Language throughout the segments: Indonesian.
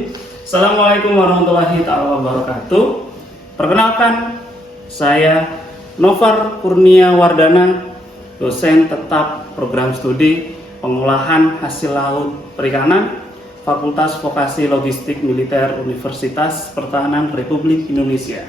Bismillahirrahmanirrahim. Assalamualaikum warahmatullahi wabarakatuh. Perkenalkan, saya Novar Kurnia Wardana, dosen tetap program studi pengolahan hasil laut perikanan, Fakultas Vokasi Logistik Militer Universitas Pertahanan Republik Indonesia.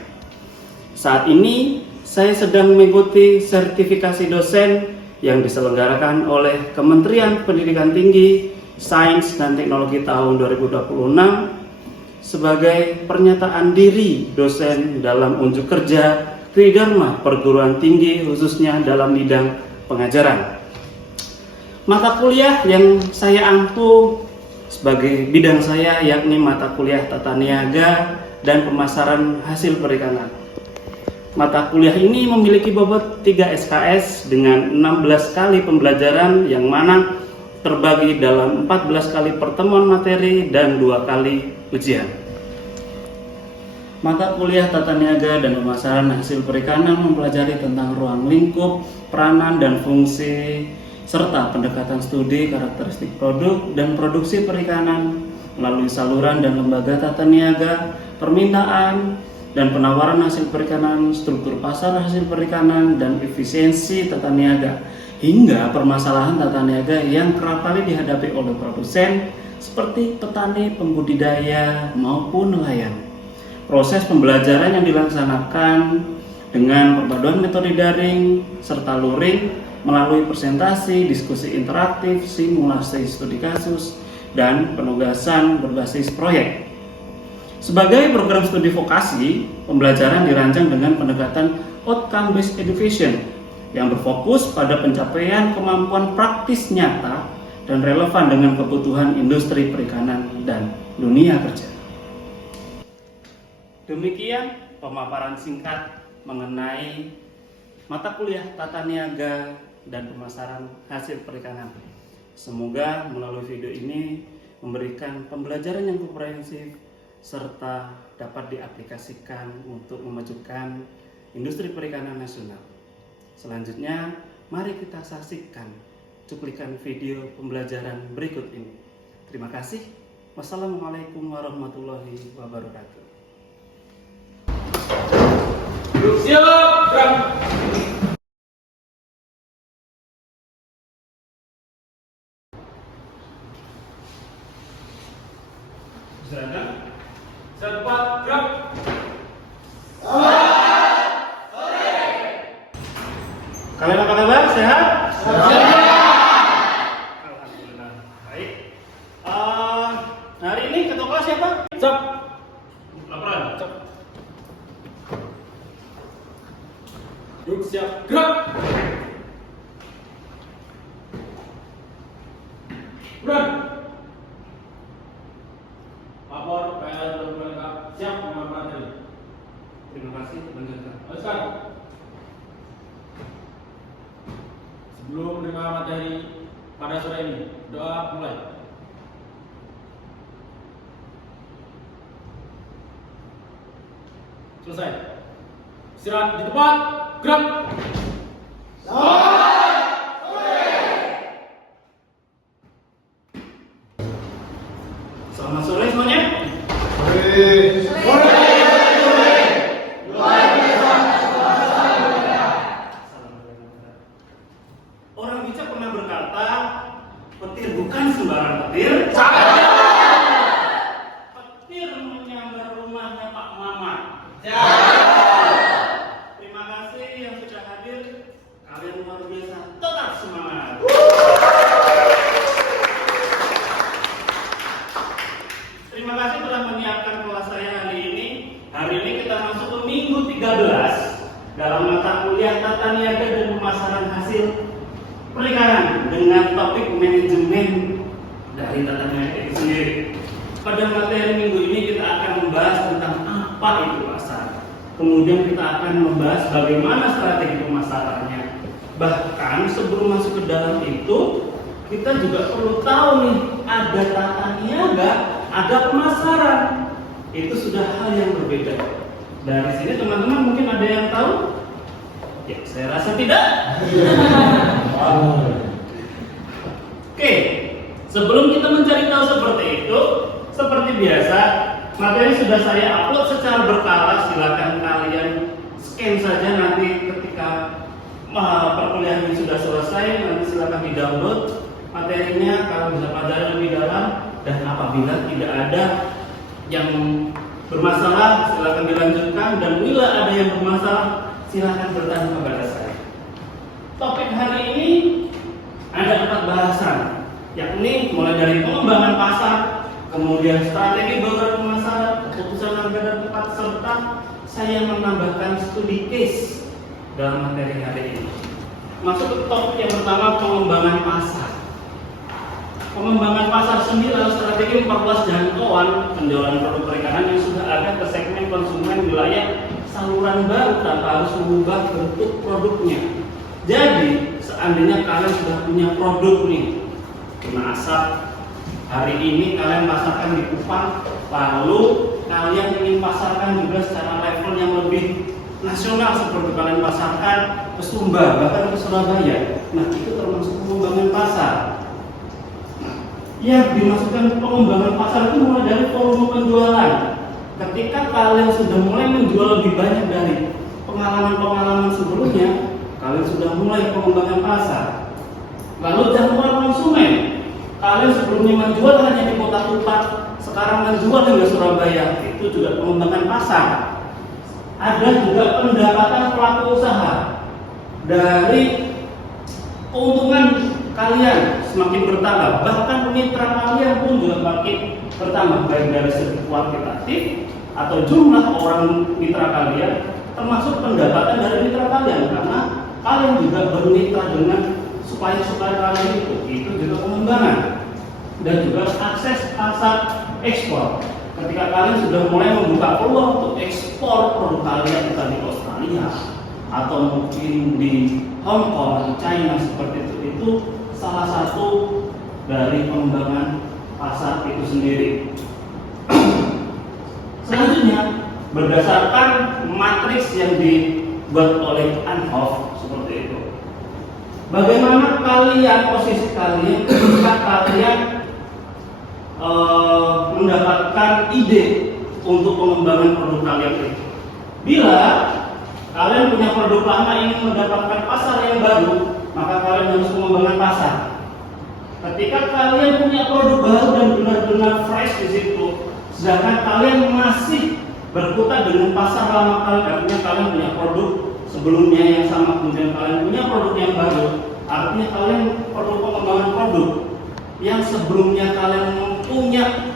Saat ini saya sedang mengikuti sertifikasi dosen yang diselenggarakan oleh Kementerian Pendidikan Tinggi, Sains dan Teknologi tahun 2026 sebagai pernyataan diri dosen dalam unjuk kerja Tridharma Perguruan Tinggi khususnya dalam bidang pengajaran. Mata kuliah yang saya ampu sebagai bidang saya yakni mata kuliah Tata Niaga dan Pemasaran Hasil Perikanan. Mata kuliah ini memiliki bobot 3 SKS dengan 16 kali pembelajaran yang mana terbagi dalam 14 kali pertemuan materi dan 2 kali ujian. Mata kuliah Tata Niaga dan Pemasaran Hasil Perikanan mempelajari tentang ruang lingkup, peranan dan fungsi, serta pendekatan studi karakteristik produk dan produksi perikanan melalui saluran dan lembaga tata niaga, permintaan dan penawaran hasil perikanan, struktur pasar hasil perikanan, dan efisiensi tata niaga, hingga permasalahan tata niaga yang kerap kali dihadapi oleh produsen seperti petani, pembudidaya, maupun nelayan. Proses pembelajaran yang dilaksanakan dengan perpaduan metode daring serta luring melalui presentasi, diskusi interaktif, simulasi studi kasus, dan penugasan berbasis proyek. Sebagai program studi vokasi, pembelajaran dirancang dengan pendekatan outcome based education yang berfokus pada pencapaian kemampuan praktis nyata dan relevan dengan kebutuhan industri perikanan dan dunia kerja. Demikian pemaparan singkat mengenai mata kuliah Tata Niaga dan Pemasaran Hasil Perikanan. Semoga melalui video ini memberikan pembelajaran yang komprehensif serta dapat diaplikasikan untuk memajukan industri perikanan nasional. Selanjutnya, mari kita saksikan cuplikan video pembelajaran berikut ini. Terima kasih. Wassalamualaikum warahmatullahi wabarakatuh. Siap, gerak. Seragam. Cepat, gerak. Kalian apa kabar? Sehat? Alhamdulillah. Baik. Hari ini ketua kelas siapa? Cep. Laporan. Cep. Yuk, siap, gerak. Buruan. Lapor, PL dan lengkap. Siap dengan materi. Terima kasih. Lanjutkan. Lanjutkan. Sebelum menerima materi pada sore ini, doa mulai. Selesai. Istirahat di tempat. Gerak. Selamat sore semuanya. Orang bijak pernah berkata, petir bukan sembarang petir. Petir menyambar rumahnya Pak Mamat. Terima kasih yang sudah hadir. Kalian luar biasa. Tetap semangat. Terima kasih telah menyiapkan kelas saya hari ini. Hari ini kita masuk ke minggu 13 dalam mata kuliah Tata Niaga dan Pemasaran Hasil Perikanan dengan topik manajemen dari tata niaga itu sendiri. Pada materi minggu ini kita akan membahas tentang apa itu pasar. Kemudian kita akan membahas bagaimana strategi pemasarannya. Bahkan sebelum masuk ke dalam itu, kita juga perlu tahu nih, ada tata niaga, ada pemasaran. Itu sudah hal yang berbeda. Dari sini teman-teman mungkin ada yang tahu? Ya, saya rasa tidak. Oke, sebelum kita mencari tahu seperti itu, seperti biasa, materi sudah saya upload secara berkala. Silakan kalian scan saja nanti ketika perkuliahan ini sudah selesai. Nanti silakan di-download materinya, kalau bisa pelajari lebih dalam. Dan apabila tidak ada yang bermasalah, silakan dilanjutkan. Dan bila ada yang bermasalah, silakan bertanya kepada saya. Topik hari ini ada 4 bahasan, yakni mulai dari pengembangan pasar, kemudian strategi baru pemasaran, keputusan harga dan tepat, serta saya menambahkan studi case dalam materi hari ini. Masuk ke topik yang pertama, pengembangan pasar. Pengembangan pasar sendiri adalah strategi 14 jangkauan penjualan produk perikanan yang sudah ada ke segmen konsumen wilayah saluran baru tanpa harus mengubah bentuk produknya. Jadi, seandainya kalian sudah punya produk nih, tuna asap, hari ini kalian pasarkan di Kupang, lalu kalian ingin pasarkan juga secara level yang lebih nasional, seperti kalian pasarkan ke Sumba, bahkan ke Surabaya. Nah, itu termasuk pengembangan pasar. Nah, yang dimasukkan pengembangan pasar itu mulai dari volume penjualan. Ketika kalian sudah mulai menjual lebih banyak dari pengalaman-pengalaman sebelumnya, kalian sudah mulai pengembangan pasar. Lalu jangkauan konsumen. Kalian sebelumnya menjual hanya di Kota Kupang, sekarang menjual hingga Surabaya. Itu juga pengembangan pasar. Ada juga pendapatan pelaku usaha. Dari keuntungan kalian semakin bertambah, bahkan mitra kalian pun juga makin bertambah, baik dari segi kuantitatif atau jumlah orang mitra kalian, termasuk pendapatan dari mitra kalian, karena kalian juga bermitra dengan supplier kalian itu juga pengembangan. Dan juga akses pasar ekspor. Ketika kalian sudah mulai membuka peluang untuk ekspor produk kalian di Australia atau mungkin di Hong Kong, China seperti itu salah satu dari pengembangan pasar itu sendiri. Selanjutnya, berdasarkan matriks yang dibuat oleh Anhoff seperti itu, bagaimana posisi kalian ketika kalian mendapatkan ide untuk pengembangan produk kalian itu? Bila kalian punya produk lama ingin mendapatkan pasar yang baru, maka kalian harus mengembangkan pasar. Ketika kalian punya produk baru dan benar-benar fresh di situ, sedangkan kalian masih berkutat dengan pasar lama kalian, artinya kalian punya produk sebelumnya yang sama, kemudian kalian punya produk yang baru, artinya kalian perlu pengembangan produk. Yang sebelumnya kalian punya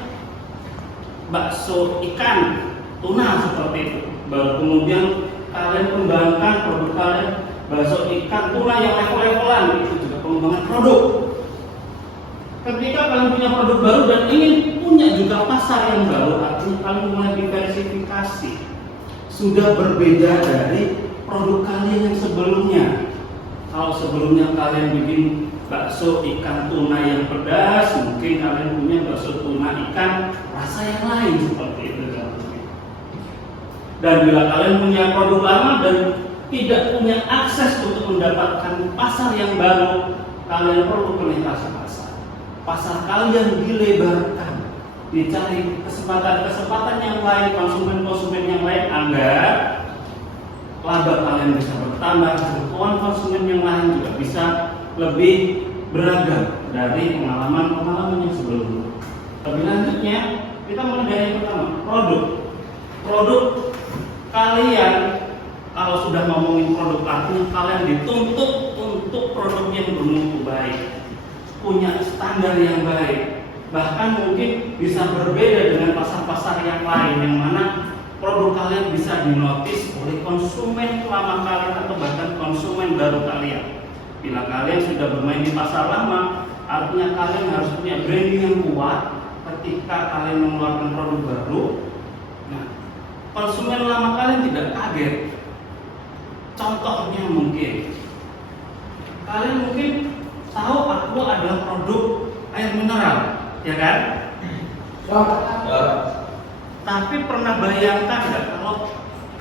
bakso ikan, tuna seperti itu, baru kemudian kalian kembangkan produk kalian bakso ikan, tuna yang level-levelan, itu juga pengembangan produk. Ketika kalian punya produk baru dan ingin punya juga pasar yang baru, artinya kalian mulai diversifikasi, sudah berbeda dari produk kalian yang sebelumnya. Kalau sebelumnya kalian bikin bakso ikan tuna yang pedas, mungkin kalian punya bakso tuna ikan rasa yang lain seperti itu. Dan bila kalian punya produk lama dan tidak punya akses untuk mendapatkan pasar yang baru, kalian perlu penetrasi pasar. Pasar kalian dilebarkan, dicari kesempatan-kesempatan yang lain, konsumen-konsumen yang lain, agar laba kalian bisa bertambah, jangkauan konsumen yang lain juga bisa lebih beragam dari pengalaman-pengalaman yang sebelumnya. Lebih lanjutnya, kita mulai dari yang pertama, produk kalian. Kalau sudah ngomongin produk, artinya kalian dituntut untuk produk yang bermutu baik, punya standar yang baik, bahkan mungkin bisa berbeda dengan pasar-pasar yang lain, yang mana produk kalian bisa dinotis oleh konsumen lama kalian atau bahkan konsumen baru kalian. Bila kalian sudah bermain di pasar lama, artinya kalian harus punya branding yang kuat ketika kalian mengeluarkan produk baru. Nah, konsumen lama kalian tidak kaget. Contohnya mungkin kalian mungkin tahu Aqua adalah produk air mineral, ya kan? Tapi pernah bayangkan nggak kalau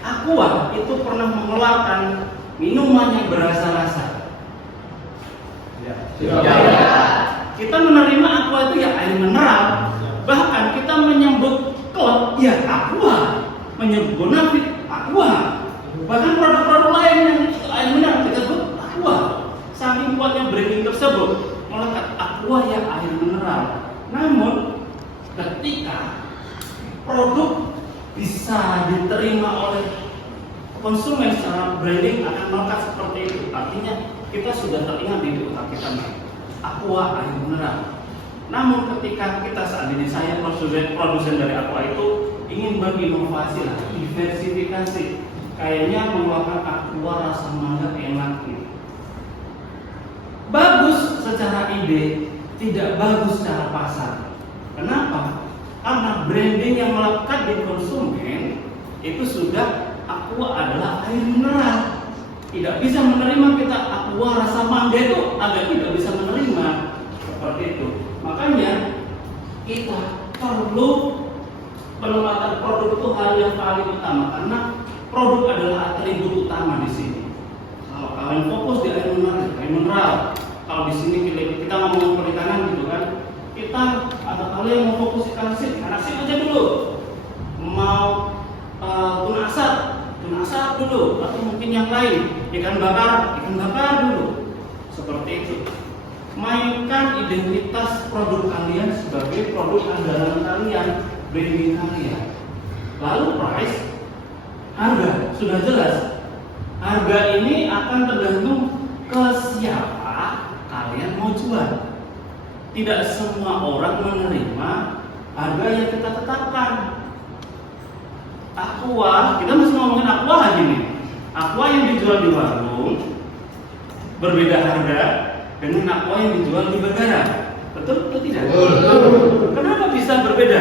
Aqua itu pernah mengeluarkan minuman yang berasa-rasa? Ya. Kita menerima Aqua itu ya air mineral. Bahkan kita menyebut ya Aqua, menyebut Bonafit Aqua, bahkan produk-produk lain yang air mineral kita sebut Aqua. Saking kuatnya branding tersebut melekat Aqua ya air mineral. Namun ketika produk bisa diterima oleh konsumen secara branding akan melekat seperti itu. Artinya kita sudah teringat di otak kita Aqua air mineral. Namun ketika kita saat ini saya produsen dari Aqua itu ingin berinovasi lah, diversifikasi, kayaknya mengeluarkan Aqua rasa mangga enak gitu. Bagus secara ide, tidak bagus secara pasar. Kenapa? Karena branding yang melekat di konsumen itu sudah Aqua adalah air mineral. Tidak bisa menerima kita Aqua rasa mangga itu agak tidak bisa menerima seperti itu. Makanya kita perlu penempatan produk itu hal yang paling utama karena produk adalah atribut utama di sini. Kalau kalian fokus di air mineral, kalau di sini kita ngomong perikanan gitu kan, kita ada kalian yang mau fokus ikan asin aja dulu. Mau tuna asap dulu, atau mungkin yang lain, ikan bakar dulu. Seperti itu. Mainkan identitas produk kalian sebagai produk andalan kalian, branding kalian. Lalu price, harga sudah jelas. Harga ini akan tergantung ke siapa kalian mau jual. Tidak semua orang menerima harga yang kita tetapkan. Aqua, kita masih ngomongin Aqua lagi nih. Aqua yang dijual di warung berbeda harga dengan Aqua yang dijual di bandara. Betul atau tidak? Kenapa bisa berbeda?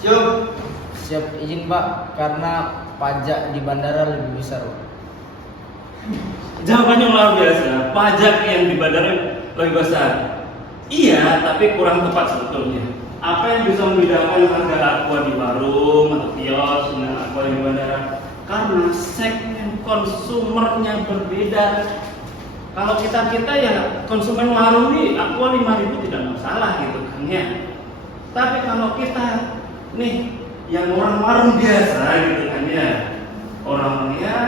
Siap izin Pak, karena pajak di bandara lebih besar. Jawabannya luar biasa. Pajak yang di bandara lebih besar. Iya, tapi kurang tepat sebetulnya. Apa yang bisa membedakan harga Aqua di warung atau kios dengan Aqua di bandara? Karena segmen konsumernya berbeda. Kalau kita ya konsumen warung nih Aqua 5.000 tidak masalah gitu kan ya. Tapi kalau kita nih yang orang warung biasa gitu kan ya, orang ya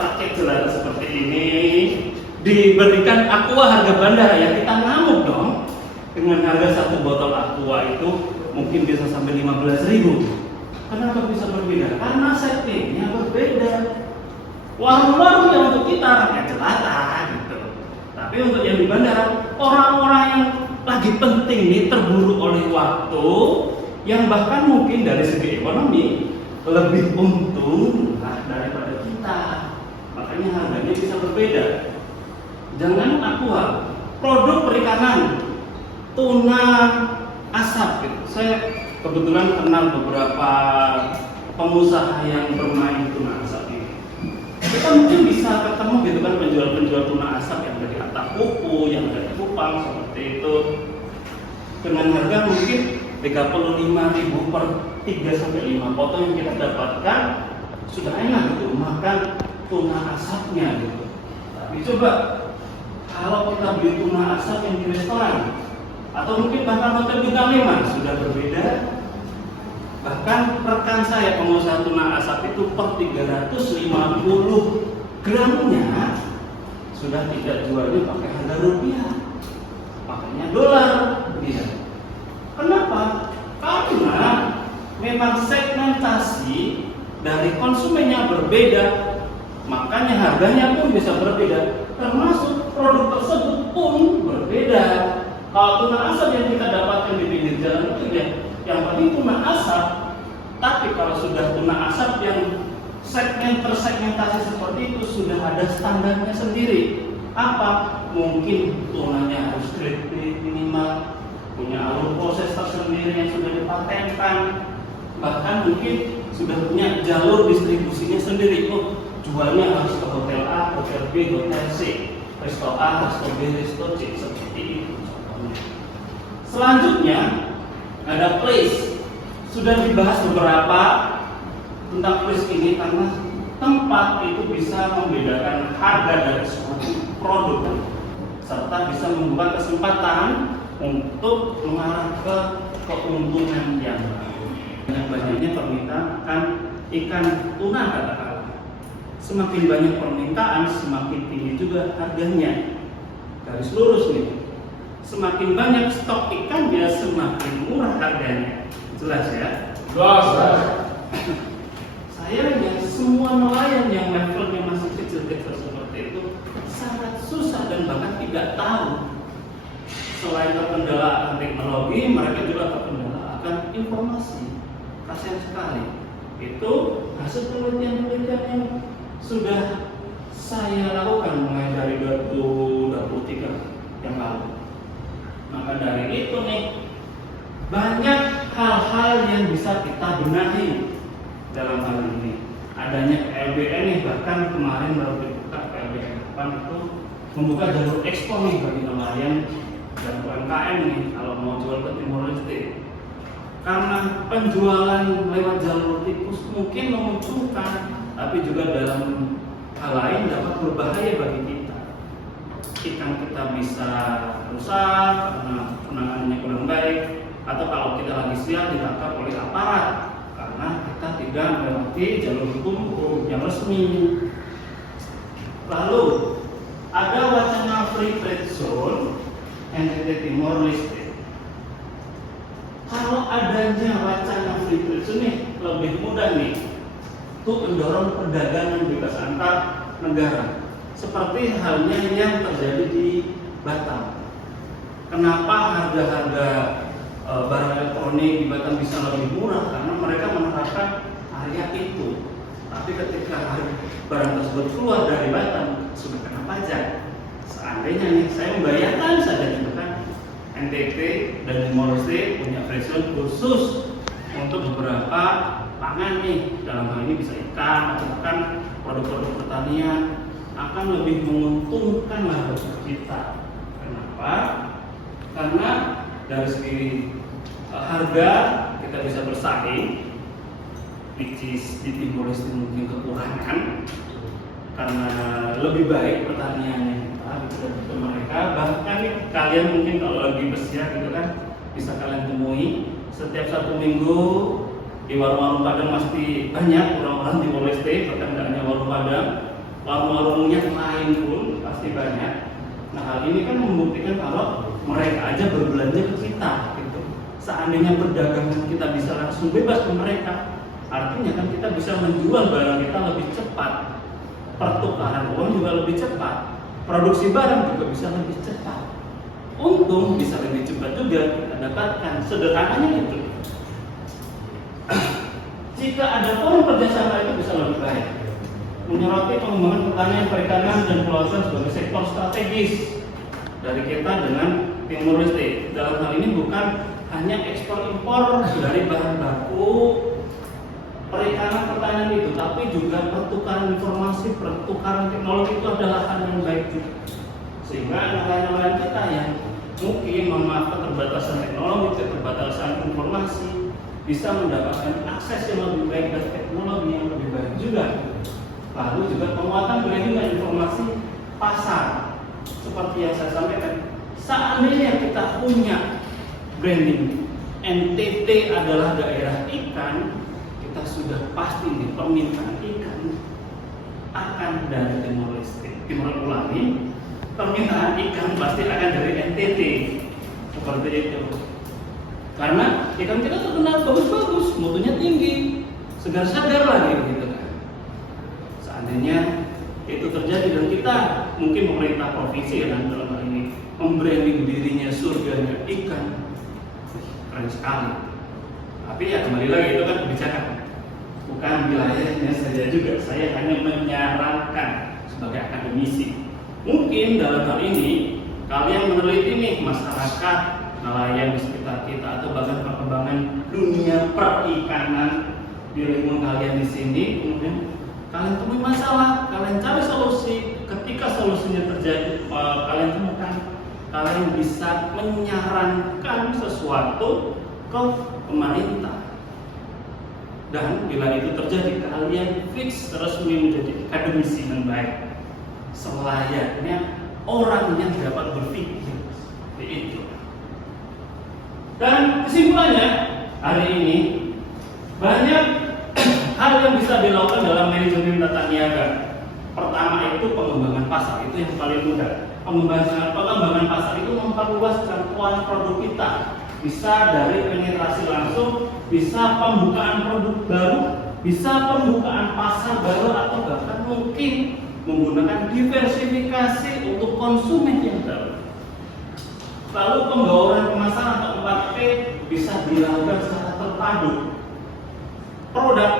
pakai celana seperti ini diberikan Aqua harga bandara ya kita ngamuk dong. Dengan harga satu botol Aqua itu mungkin bisa sampai 15.000. Kenapa bisa berbeda? Karena settingnya berbeda. Warung-warung yang untuk kita rakyat jelata gitu. Tapi untuk yang di bandara, orang-orang yang lagi penting nih terburu oleh waktu, yang bahkan mungkin dari segi ekonomi lebih untung daripada kita. Makanya harganya bisa berbeda. Jangan Aqua, produk perikanan, tuna asap gitu. Saya kebetulan kenal beberapa pengusaha yang bermain tuna asap ini. Kita mungkin bisa ketemu gitu kan penjual-penjual tuna asap yang dari Atap Kuku, yang dari Kupang seperti itu. Dengan harga mungkin 35.000 per 3-5 potong yang kita dapatkan sudah enak gitu makan tuna asapnya gitu. Tapi coba kalau kita beli tuna asap yang di restoran atau mungkin bahkan hotel bintang 5 sudah berbeda. Bahkan rekan saya pengusaha tuna asap itu per 350 gramnya sudah tidak jualnya pakai harga rupiah, makanya dolar dia. Kenapa? Karena memang segmentasi dari konsumennya berbeda, makanya harganya pun bisa berbeda, termasuk produk tersebut pun berbeda. Kalau tuna asap yang kita dapatkan di pinggir jalan itu ya yang penting tuna asap. Tapi kalau sudah tuna asap yang tersegmentasi seperti itu sudah ada standarnya sendiri. Apa? Mungkin tunanya harus grade B minimal, punya alur proses tersendiri yang sudah dipatenkan, bahkan mungkin sudah punya jalur distribusinya sendiri. Oh, jualnya harus ke hotel A, hotel B, hotel C, resto A, resto B, resto C, seperti itu. Selanjutnya ada place. Sudah dibahas beberapa tentang place ini karena tempat itu bisa membedakan harga dari suatu produk serta bisa membuka kesempatan untuk mengarah ke keuntungan yang baru. banyaknya permintaan akan ikan tuna katakanlah. Semakin banyak permintaan, semakin tinggi juga harganya. Garis lurus nih. Semakin banyak stok ikannya, semakin murah harganya. Jelas ya? Jelas. Sayangnya semua nelayan yang levelnya masih kecil-kecil seperti itu sangat susah dan bahkan tidak tahu. Selain terkendala akan teknologi, mereka juga terkendala akan informasi. Kasihan sekali. Itu hasil penelitian-penelitian yang sudah saya lakukan mulai dari 2023 yang lalu. Maka dari itu nih, banyak hal-hal yang bisa kita benahi dalam hal ini. Adanya LBN nih, bahkan kemarin baru dibuka LBN 8 itu membuka jalur ekspor nih bagi nelayan dan UMKM nih kalau mau jual ke Timor Leste. Karena penjualan lewat jalur tikus mungkin menguntungkan, tapi juga dalam hal lain dapat berbahaya bagi kita. Ikan kita bisa rusak karena penanganannya kurang baik, atau kalau kita lagi siap ditangkap oleh aparat karena kita tidak melewati jalur hukum yang resmi. Lalu ada wacana free trade zone NTT Timor Leste. Kalau adanya wacana free trade zone nih, lebih mudah nih untuk mendorong perdagangan bebas antar negara. Seperti halnya yang terjadi di Batam. Kenapa harga-harga barang elektronik di Batam bisa lebih murah? Karena mereka menerapkan area itu. Tapi ketika barang tersebut keluar dari Batam, sudah kena pajak. Seandainya nih, saya membayangkan saja gitu kan, NTT dan Timor Leste punya free zone khusus untuk beberapa pangan nih. Dalam hal ini bisa ikan atau bahkan produk-produk pertanian akan lebih menguntungkan lah bagi kita. Kenapa? Karena dari segi harga kita bisa bersaing, which is di Timor Leste mungkin kekurangan karena lebih baik pertaniannya kita ke mereka. Bahkan nih, kalian mungkin kalau lagi bersiap gitu kan bisa kalian temui setiap Sabtu Minggu di warung-warung Padang pasti banyak orang-orang Timor Leste, bahkan tidak hanya warung Padang, warung-warung yang lain pun pasti banyak. Nah, hal ini kan membuktikan kalau mereka aja berbelanja ke kita gitu. Seandainya perdagangan kita bisa langsung bebas ke mereka, artinya kan kita bisa menjual barang kita lebih cepat, pertukaran uang juga lebih cepat, produksi barang juga bisa lebih cepat, untung bisa lebih cepat juga kita dapatkan. Sederhananya itu. Jika ada forum kerjasama itu bisa lebih baik. Menyoroti pengembangan pertanian, perikanan, dan kelautan sebagai sektor strategis dari kita dengan Timor Leste. Dalam hal ini bukan hanya ekspor impor dari bahan baku perikanan pertanian itu, tapi juga pertukaran informasi, pertukaran teknologi itu adalah hal yang baik juga. Sehingga nelayan-nelayan kita yang mungkin memanfaatkan keterbatasan teknologi, keterbatasan informasi, bisa mendapatkan akses yang lebih baik dan teknologi yang lebih baik juga. Lalu juga penguatan branding dan informasi pasar. Seperti yang saya sampaikan, seandainya kita punya branding NTT adalah daerah ikan, kita sudah pasti nih permintaan ikan akan dari Timor Leste. Timor ulangi, permintaan ikan pasti akan dari NTT. Seperti itu. Karena ikan kita terkenal bagus-bagus, mutunya tinggi, segar-segar lagi gitu kan. Seandainya itu terjadi dan kita mungkin pemerintah provinsi dan dalam hal ini membranding dirinya surganya ikan, keren sekali. Tapi ya kembali lagi itu kan kebijakan, bukan wilayahnya saja juga. Saya hanya menyarankan sebagai akademisi. Mungkin dalam hal ini kalian meneliti nih masyarakat nelayan di sekitar kita atau bahkan perkembangan dunia perikanan di lingkungan kalian di sini, kemudian kalian temui masalah, kalian cari solusi. Ketika solusinya terjadi, kalian temukan, kalian bisa menyarankan sesuatu ke pemerintah. Dan bila itu terjadi, kalian fix resmi menjadi akademisi yang baik, selayaknya orang yang dapat berpikir seperti itu. Dan kesimpulannya hari ini Banyak hal yang bisa dilakukan dalam manajemen tata niaga. Pertama itu pengembangan pasar, itu yang paling mudah. Pengembangan pasar itu memperluas jangkauan produk kita. Bisa dari penetrasi langsung, bisa pembukaan produk baru, bisa pembukaan pasar baru, atau bahkan mungkin menggunakan diversifikasi untuk konsumen yang baru. Lalu pembawaan pemasaran atau 4P bisa dilakukan secara terpadu. Produk,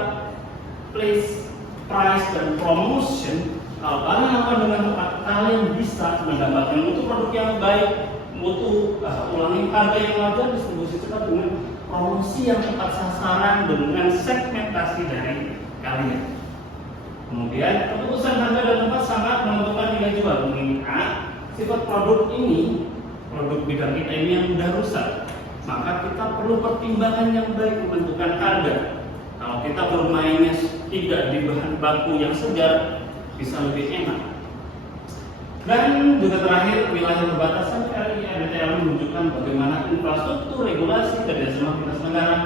place, price, dan promotion. Kalau kalian lakukan dengan tepat, kalian bisa mendapatkan mutu produk yang baik, mutu harga yang wajar, distribusi cepat dengan promosi yang tepat sasaran dengan segmentasi dari kalian. Kemudian keputusan harga dan tempat sangat menentukan nilai jual, mengingat sifat produk ini, produk bidang kita ini yang mudah rusak. Maka kita perlu pertimbangan yang baik menentukan harga. Kalau kita bermainnya tidak di bahan baku yang segar, bisa lebih enak. Dan juga terakhir, wilayah perbatasan RI ADTL menunjukkan bagaimana infrastruktur regulasi kerjasama lintas negara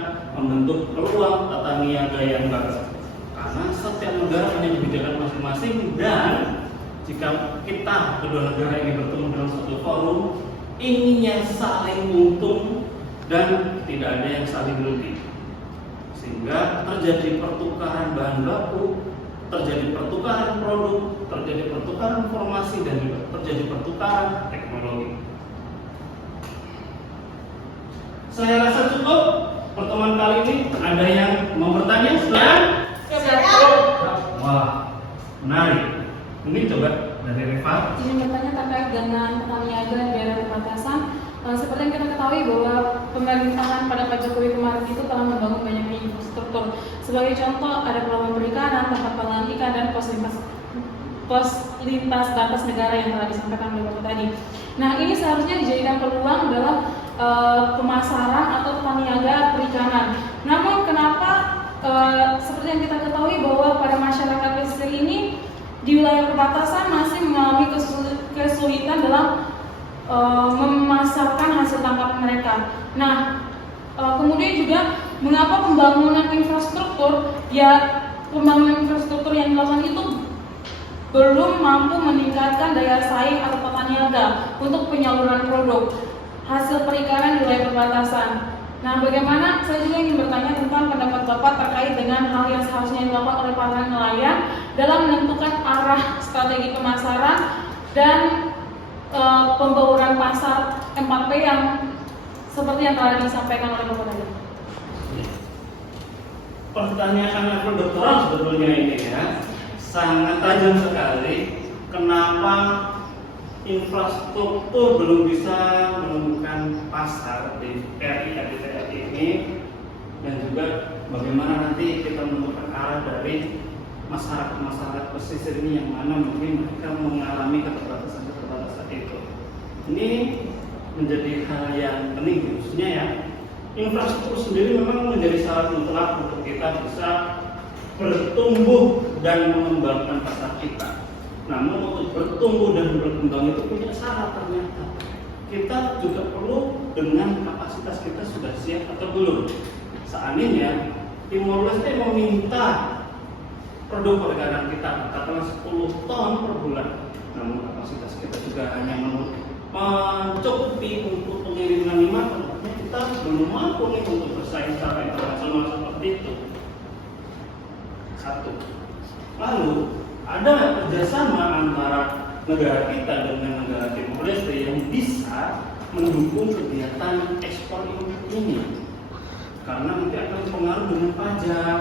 membentuk peluang tata niaga yang bagus. Karena setiap negara punya kebijakan masing-masing, dan jika kita kedua negara ini bertemu dalam satu forum, inginnya saling untung dan tidak ada yang saling rugi, sehingga terjadi pertukaran bahan baku, terjadi pertukaran produk, terjadi pertukaran informasi, dan juga terjadi pertukaran teknologi. Saya rasa cukup pertemuan kali ini. Ada yang mau bertanya? Silakan. Wah, menarik. Mungkin coba dari Reva. Ini bertanya terkait dengan tata niaga dan daerah perbatasan. Seperti yang kita ketahui bahwa pemerintahan pada Pak Jokowi kemarin itu telah membangun banyak infrastruktur. Sebagai contoh, ada pelabuhan perikanan, tempat pengolahan ikan, dan pos lintas batas negara yang telah disampaikan oleh Bapak tadi. Nah, ini seharusnya dijadikan peluang dalam pemasaran atau tata niaga perikanan. Namun kenapa seperti yang kita ketahui bahwa pada masyarakat pesisir ini di wilayah perbatasan masih mengalami kesulitan dalam memasarkan hasil tangkap mereka. Nah, kemudian juga mengapa pembangunan infrastruktur yang dilakukan itu belum mampu meningkatkan daya saing atau tata niaga untuk penyaluran produk hasil perikanan di wilayah perbatasan. Nah, bagaimana saya juga ingin bertanya tentang pendapat Bapak terkait dengan hal yang seharusnya dilakukan oleh para nelayan dalam menentukan arah strategi pemasaran dan pembauran pasar 4P yang seperti yang telah disampaikan oleh Bapak tadi. Pertanyaan yang doktoral sebetulnya ini ya, sangat tajam sekali. Kenapa infrastruktur belum bisa menemukan pasar di RI ADTL ini, dan juga bagaimana nanti kita menentukan arah dari masyarakat pesisir ini yang mana mungkin mereka mengalami keterbatasan itu. Ini menjadi hal yang penting, khususnya ya. Infrastruktur sendiri memang menjadi syarat mutlak untuk kita bisa bertumbuh dan mengembangkan pasar kita. Namun untuk bertumbuh dan berkembang itu punya syarat ternyata. Kita juga perlu dengan kapasitas kita sudah siap atau belum. Seandainya Timor Leste meminta produk perikanan kita katakanlah 10 ton per bulan, namun kapasitas kita juga hanya mencukupi untuk pengiriman 5 ton, kita belum mampu nih untuk bersaing secara internasional seperti itu. Satu. Lalu ada kerjasama antara negara kita dengan negara Timor Leste yang bisa mendukung kegiatan ekspor ini, karena nanti akan pengaruh dengan pajak,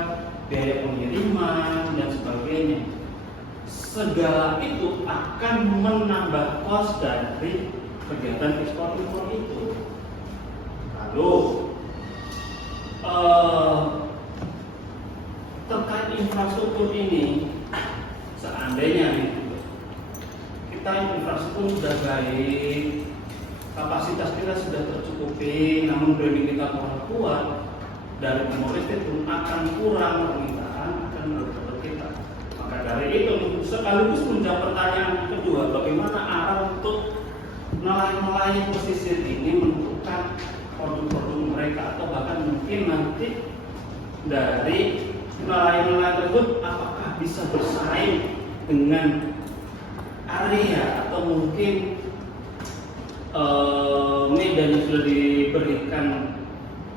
biaya pengiriman, dan sebagainya. Segala itu akan menambah kos dari kegiatan ekspor impor itu. Lalu terkait infrastruktur ini, seandainya kita infrastruktur sudah baik, kapasitas kita sudah tercukupi, namun branding kita kurang kuat, dari Timor Leste pun akan kurang permintaan akan menurut kita. Maka dari itu sekaligus menjawab pertanyaan kedua, bagaimana arah untuk nelayan-nelayan pesisir ini menentukan produk-produk mereka, atau bahkan mungkin nanti dari nelayan-nelayan tersebut apakah bisa bersaing dengan area atau mungkin medan yang sudah diberikan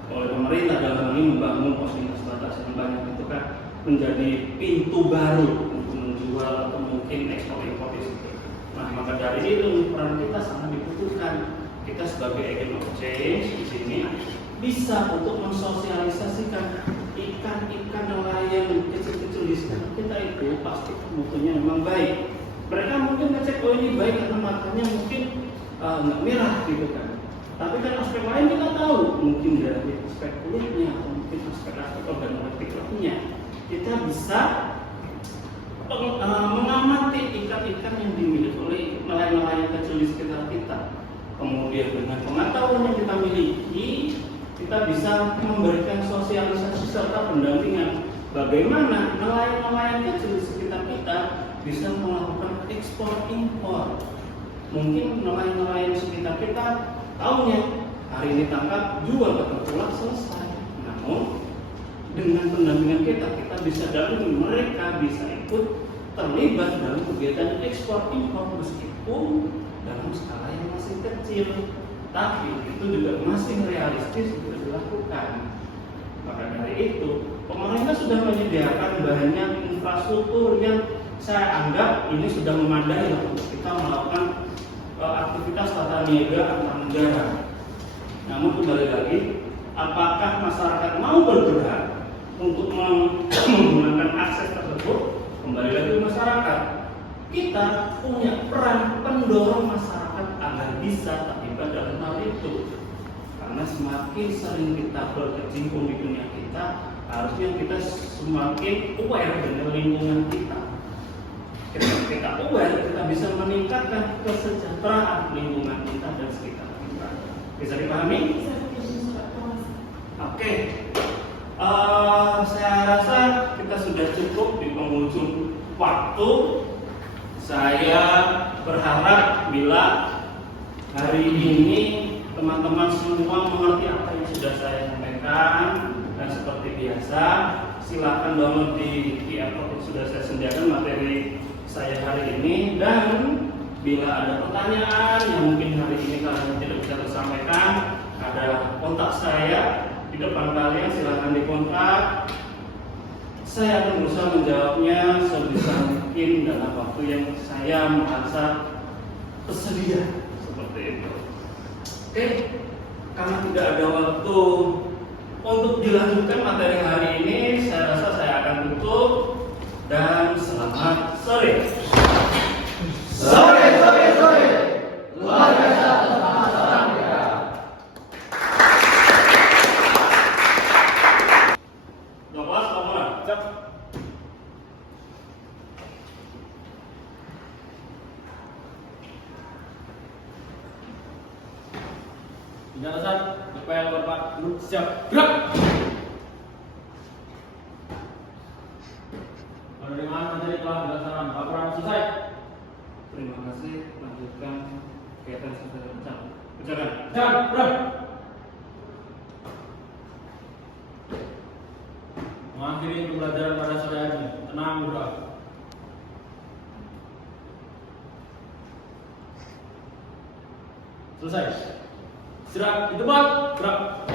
oleh pemerintah dalam hal ini membangun fasilitas batas yang banyak itu kan menjadi pintu baru untuk menjual atau mungkin ekspor impor di situ. Nah, maka dari itu peran kita sangat dibutuhkan. Kita sebagai agent of change di sini bisa untuk mensosialisasikan ikan-ikan nelayan kecil-kecil di sekitar kita itu pasti mutunya memang baik. Mereka mungkin ngecek oh ini baik karena matanya mungkin nggak merah gitu kan. Tapi kan aspek lain kita tahu, mungkin dari aspek kulitnya atau mungkin aspek organoleptiknya kita bisa mengamati ikan-ikan yang dimiliki oleh nelayan-nelayan kecil di sekitar kita. Kemudian dengan pengetahuan yang kita miliki, kita bisa memberikan sosialisasi serta pendampingan bagaimana nelayan-nelayan kecil di sekitar kita bisa melakukan ekspor impor. Mungkin nelayan-nelayan di sekitar kita tahunya hari ini tangkap, jual atau pulang selesai. Namun dengan pendampingan kita bisa dampingi mereka bisa ikut terlibat dalam kegiatan ekspor impor meskipun dalam skala yang masih kecil, tapi itu juga masih realistis untuk dilakukan. Maka dari itu pemerintah sudah menyediakan banyak infrastruktur yang saya anggap ini sudah memadai untuk kita melakukan aktivitas tata niaga antar negara. Namun kembali lagi, apakah masyarakat mau bergerak untuk menggunakan akses tersebut? Kembali lagi ke masyarakat. Kita punya peran pendorong masyarakat agar bisa terlibat dalam hal itu. Karena semakin sering kita berkecimpung di dunia kita, harusnya kita semakin aware dengan lingkungan kita. Ketika kita aware, kita bisa meningkatkan kesejahteraan lingkungan kita dan sekitar kita. Bisa dipahami? Oke. Saya rasa kita sudah cukup di penghujung waktu. Saya berharap bila hari ini teman-teman semua mengerti apa yang sudah saya sampaikan, dan seperti biasa silakan download di QR code yang sudah saya sediakan materi saya hari ini. Dan bila ada pertanyaan yang mungkin hari ini kalian tidak bisa tersampaikan, ada kontak saya di depan kalian, silakan dikontak. Saya akan berusaha menjawabnya sebisa mungkin dalam waktu yang saya merasa tersedia seperti itu. Oke, karena tidak ada waktu untuk dilanjutkan materi hari ini, saya rasa saya akan tutup dan selamat sore. Sore. Luar biasa. Penjelasan DPL Bapak Guru siap gerak. Penerimaan materi telah dilaksanakan. Laporan selesai. Terima kasih. Lanjutkan kegiatan saudara ucapkan. Jangan gerak. Mengakhiri pembelajaran pada sore hari. Tenang berdoa. Selesai. Istirahat di tempat, gerak.